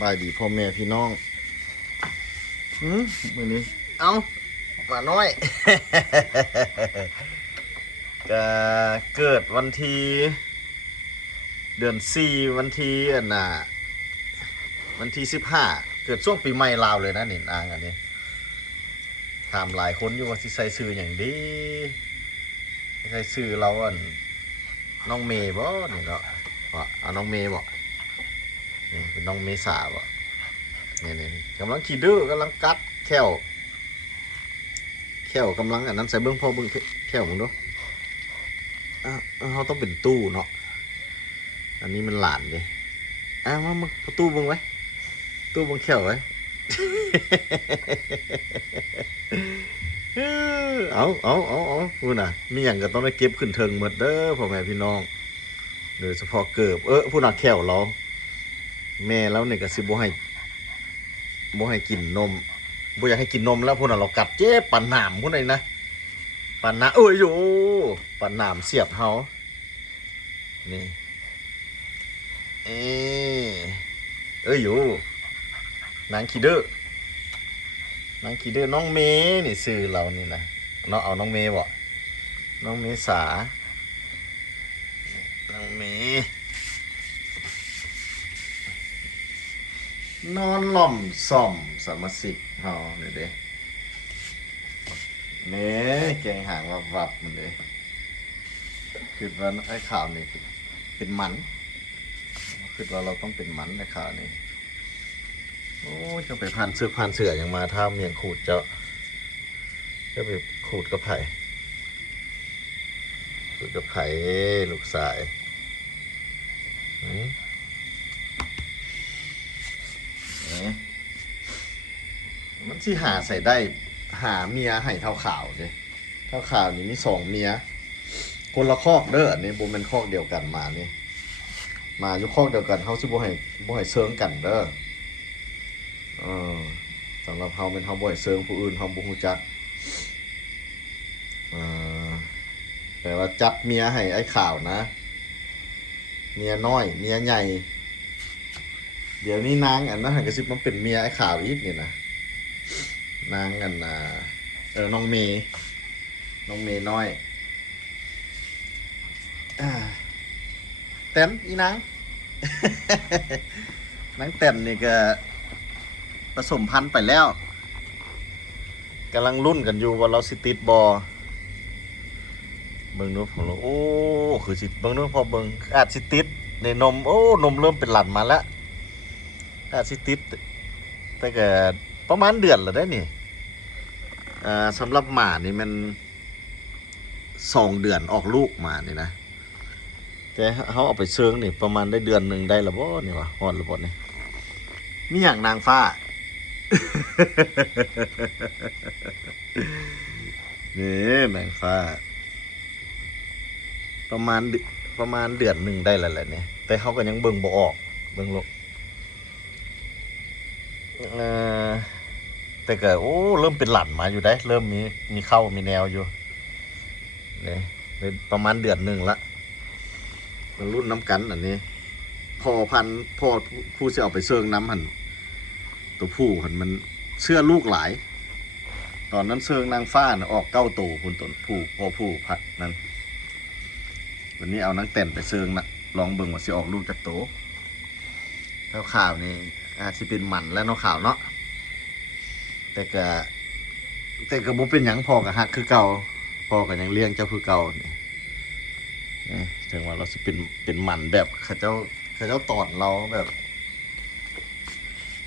บายดีพ่อแม่พี่น้องมื้อนี้เอามาน้อย ก็เกิดวันที่เดือน4วันที่วันที่15เกิดช่วงปีใหม่ลาวเลยนะนี่นางอันนี้ถามหลายคนอยู่ว่าสิใส่ชื่ออย่างดีใส่ชื่อเราน้องเมย์บ่นี่เนาะว่าเอาน้องเมย์บ่นี่เป็นน้องเมษาบ่นี่กำลังขี้ดื้อกำลังกัดแข้วกำลังอันนั้นใส่เบิ้งพ่อเบิ้งแข้วมึงดูเขาต้องเป็นตู้เนาะอันนี้มันหลานดิมาตู้เบิ้งไว้ตู้เบิ้งแข้วไว้ เอาพูดน่ะมีอย่างก็ต้องได้เก็บขึ้นเทิงหมดเด้อพ่อแม่พี่น้องโดยเฉพาะเกิบพูดน่ะแข้วเราแม่แล้วเนี่ยก็สิบ่ให้กินนมบ่อยากให้กินนมแล้วพูดน่ะเรากัดเจ๊ปั่นหนามพูดไหนนะปั่นหนามโยปั่นหนามเสียบเฮานี่อยู่นางขี้ดื้อนางขี้ดื้อน้องเมย์นี่ซื้อเรานี่นะเนาะเอาน้องเมย์บ่น้องเมษาน้องเมย์นอนหล่อมส่อมสามสิกเฮาเนี่ยเด้เนี่ยแกงหางวับมันเลยคิดว่าไอ้ข่าวนี่เป็นมันคิดว่าเราต้องเป็นมันในข่าวนี้โอ้ยจะไปพันเสืออย่างมาถ้าเมียงขูดจะไปขูดกระไผ่ลูกสายมันที่หาใส่ได้หาเมียให้เท่าข่าวเลยเท่าข่าวนี่มี2เมียคนละคอกเด้ออันนี้บ่เป็นคอกเดียวกันมานี่มาอยู่คอกเดียวกันเขาสิบ่ให้เซิงกันเด้อสำหรับเฮาเป็นเฮาบ่ให้เซิงผู้อื่นเฮาบ่ฮู้จักแต่ว่าจัดเมียให้ไอ้ข่าวนะเมียน้อยเมียใหญ่เดี๋ยวนี้นางอันนั้นก็สิมันเป็นเมียไอ้ข่าวอีกนี่นะนางอันน้องเมย์น้อยเต้นอีนาง นางเต้นนี่ก็ผสมพันธุ์ไปแล้วกำลังรุ่นกันอยู่ว่าเราสิติดบอเบิ่งดูผมโอ้คือสิเบิ่งดูพอเบิ่งอาจสิติดในนมนมเริ่มเป็นหลั่นมาแล้วอาจสิติดแต่ก็ประมาณเดือนแล้วได้นี่สำหรับหมานี่มัน2 เดือนออกลูกมานี่นะแต่เขาเอาไปเชิงนี่ประมาณได้เดือนหนึ่งได้ละบ่นี่วะฮอดละบ่นี่มีอย่างนางฟ้า นี่นางฟ้าประมาณเดือนหนึ่งได้แล้วแหละเนี่ยแต่เขาก็ยังเบิ่งบ่ออกเบิ่งลูกแต่ก็เริ่มเป็นหลั่นมาอยู่ได้เริ่มมีเข้ามีแนวอยู่เนี่ยประมาณเดือนหนึ่งละมันรุ่นน้ำกันอันนี้พ่อผู้จะเอาไปเชิงน้ำหันตัวผู้หันมันเชื่อลูกหลายตอนนั้นเชิงนางฟ้าออก9 ตัวคุณต้นผู้พัดนั้นวันนี้เอานางเต้นไปเชิงนะลองเบิ่งว่าสิออกลูกจากโตแล้วข่าวนี่อาจจะเป็นหมันแล้วเนาะข่าวเนาะแต่ก็บ่เป็นหยังพอกับฮักคือเก่าพอกับยังเลี้ยงเจ้าคือเก่านี่ถึงว่าเราสิเป็นหมันแบบเขาเจ้าตอนเราแบบ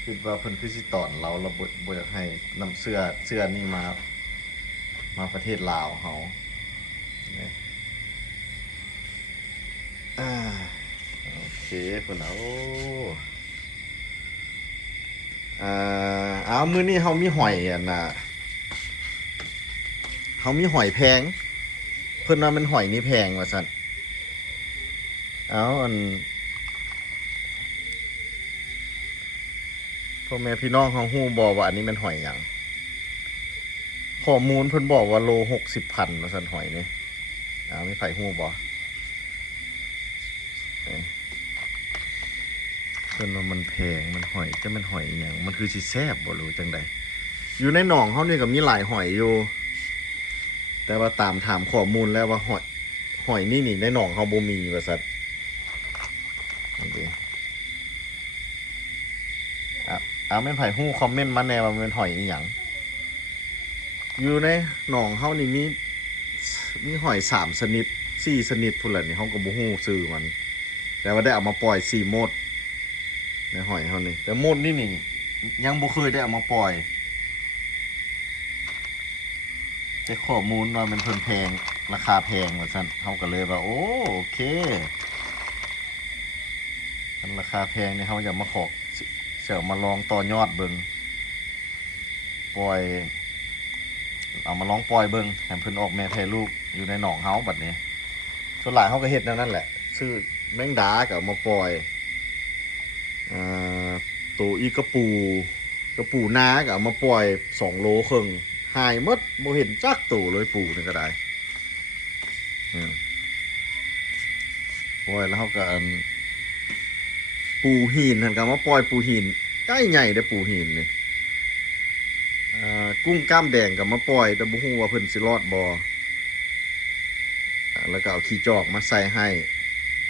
คิดว่าเพิ่นคือสิตอนเราบ่อยากให้นำเสื้อนี่มาประเทศลาวเฮาโอเคเพิ่นเอามื้อนี้เฮามีหอยเฮามีหอยแพงเพิ่นว่ามันหอยนี่แพงว่าซั่นพ่อแม่พี่น้องเฮาฮู้บ่ว่าอันนี้มันหอยหยังข้อมูลเพิ่นบอกว่าโล60,000ว่าซั่นหอยนี่มีไผฮู้บ่ เพิ่นว่ามันแพงมันหอยจะมันหอยอหย่างมันคือสิแซ่บบ่รู้จังใดอยู่ในหนองเฮานี่ก็มีหลายหอยอยู่แต่ว่าตามถามข้อมูลแล้วว่าหอยนี่ในหนองเฮาบ่มีว่าซั่นนี่ดิแม่นไผฮู้คอมเมนต์มาแน่ว่ามันเป็นหอยอีหยังอยู่ในหนองเฮานี่มีหอย3ชนิด4ชนิดพุ่นล่ะนี่เฮาก็บ่ฮู้ชื่อมันแต่ว่าได้เอามาปล่อย4โมดในหอยเฮานี่แต่โมดนี่ยังบ่เคยได้เอามาปล่อยแต่ข้อมูลว่ามันเพิ่นแพงราคาแพงว่าซั่นเฮาก็เลยว่าโอเคมันราคาแพงนี่เฮาอยากมาขอเสี่ยวมาลองต่อยอดเบิ่งปล่อยเอามาลองปล่อยเบิ่งให้เพิ่นออกแม่แพร่ลูกอยู่ในหนองเฮาบัดนี้ส่วนหลายเฮาก็เฮ็ดแนวนั้นแหละซื้อแมงดาก็เอามาปล่อยตัวอีกระปูนาก็เอามาปล่อย2โลครึ่งหายหมดบ่เห็นจักตัวเลยปูนี่ก็ได้ปล่อยแล้วเฮาก็ปูหินหั่นก็มาปล่อยปูหินใหญ่ๆเด้อปูหินนี่กุ้งกล้ามแดงก็มาปล่อยแต่บ่ฮู้ว่าเพิ่นสิรอดบ่แล้วก็เอาขี้จอกมาใส่ให้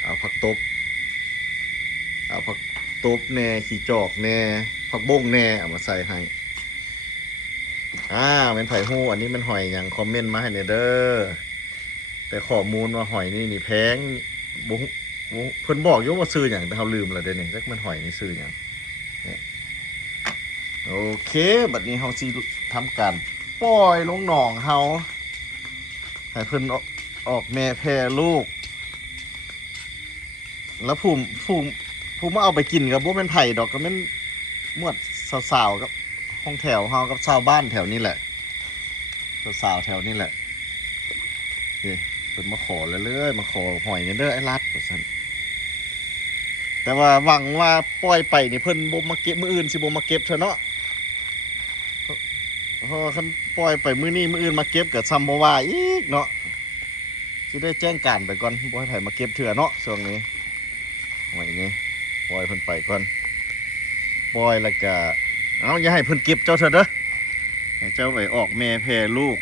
เอาผักตบแหน่ขี้จอกแหน่ผักบ้งแหน่เอามาใส่ให้เป็นไผ่ฮู้อันนี้มันหอยหยังคอมเมนต์มาให้เด้อแต่ข้อมูลว่าหอยนี่แพงบ่เพิ่นบอกอยู่ว่าซื้อหยังแต่เฮาลืมแล้วเด้นี่จักมันหอยนี่ซื้อหยังเนี่ยโอเคบัดนี้เฮาสิทำการปล่อยลงหนองเฮาให้เพิ่นออกแม่แพร่ลูกแล้วผู้มาเอาไปกินกับบ่แม่นไผ่ดอกก็แม่นมวดสาวๆกับห้องแถวเฮากับชาวบ้านแถวนี้แหละสาวๆแถวนี้แหละนี่เพิ่นมาขอเรื่อยๆมาขอหอยเด้อไอ้รัดว่าซั่นแต่ว่าหวังว่าปล่อยไปนี่เพิ่นบ่มาเก็บมื้ออื่นสิบ่มาเก็บเถอะเนาะเพราะคันปล่อยไปมื้อนี้มื้ออื่นมาเก็บก็ซ้ำบ่ว่าอีกเนาะสิได้แจ้งการไปก่อนบ่ให้ไผมาเก็บเถื่อเนาะช่วงนี้ไว้นี่ปล่อยเพิ่นไปก่อนปล่อยแล้วก็อย่าให้เพิ่นเก็บเจ้าเถอะเด้อให้เจ้าไปออกแม่แพร่ลูก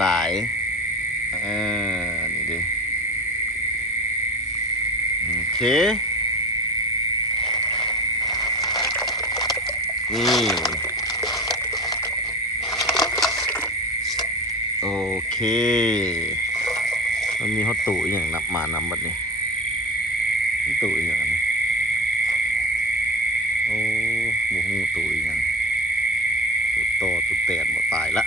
หลายๆนี่ดิโอเคนี่โอเคมันมีฮอตตู่อย่างนับมานำบัดนี้ตู่อย่างนี้โอ้หมูหูตู่อย่างตัวโตตัวแตนหมดตายละ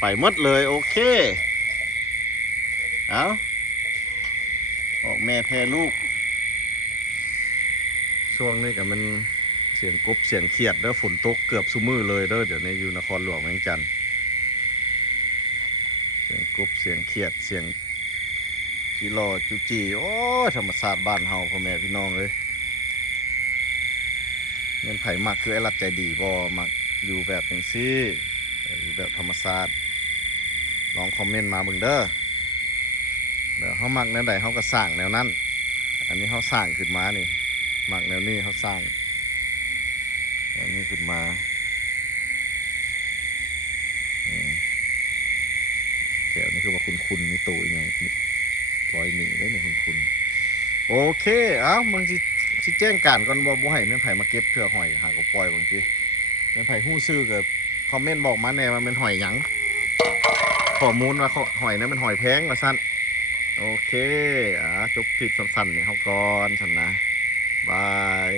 ไปหมดเลยโอเคเอาออกแม่แพร่ลูกช่วงนี้กับมันเสียงกบเสียงเขียดเด้อฝนตกเกือบซุมือเลยเด้อเดี๋ยวนี้อยู่นครหลวงเวียงจันทน์เสียงกบเสียงเขียดเสียงจีรอจุจีโอ้ธรรมศาสตร์บ้านเฮาพ่อแม่พี่น้องเลยเงินไผ่มักคือไอ้รัดใจดีบ่มักอยู่แบบจังซี่อยู่แบบธรรมศาสตร์ลองคอมเมนต์มาเบิ่งเด้อเดี๋ยวเขามักแนวใดเขาก็สร้างแนวนั้นอันนี้เขาสร้างขึ้นมานี่มักแนวนี้เขาสร้างแนวนี้ขึ้นมาแถวนี้คือว่าคุณมีตู่ยังไงลอยหนีได้เนี่ยคุณโอเคมึงสิแจ้งการก่อนบ่ให้แม่นไผ่มาเก็บเถื่อหอยหาก็ปล่อยบางทีแม่นไผ่ฮู้ซื่อกับคอมเมนต์บอกมาแน่ว่าเป็นหอยหยังข้อมูลว่าหอยนั้นเป็นหอยแพงว่าซั่นโอเคจบคลิปสั้นๆนี่เฮาก่อนซั่นนะบาย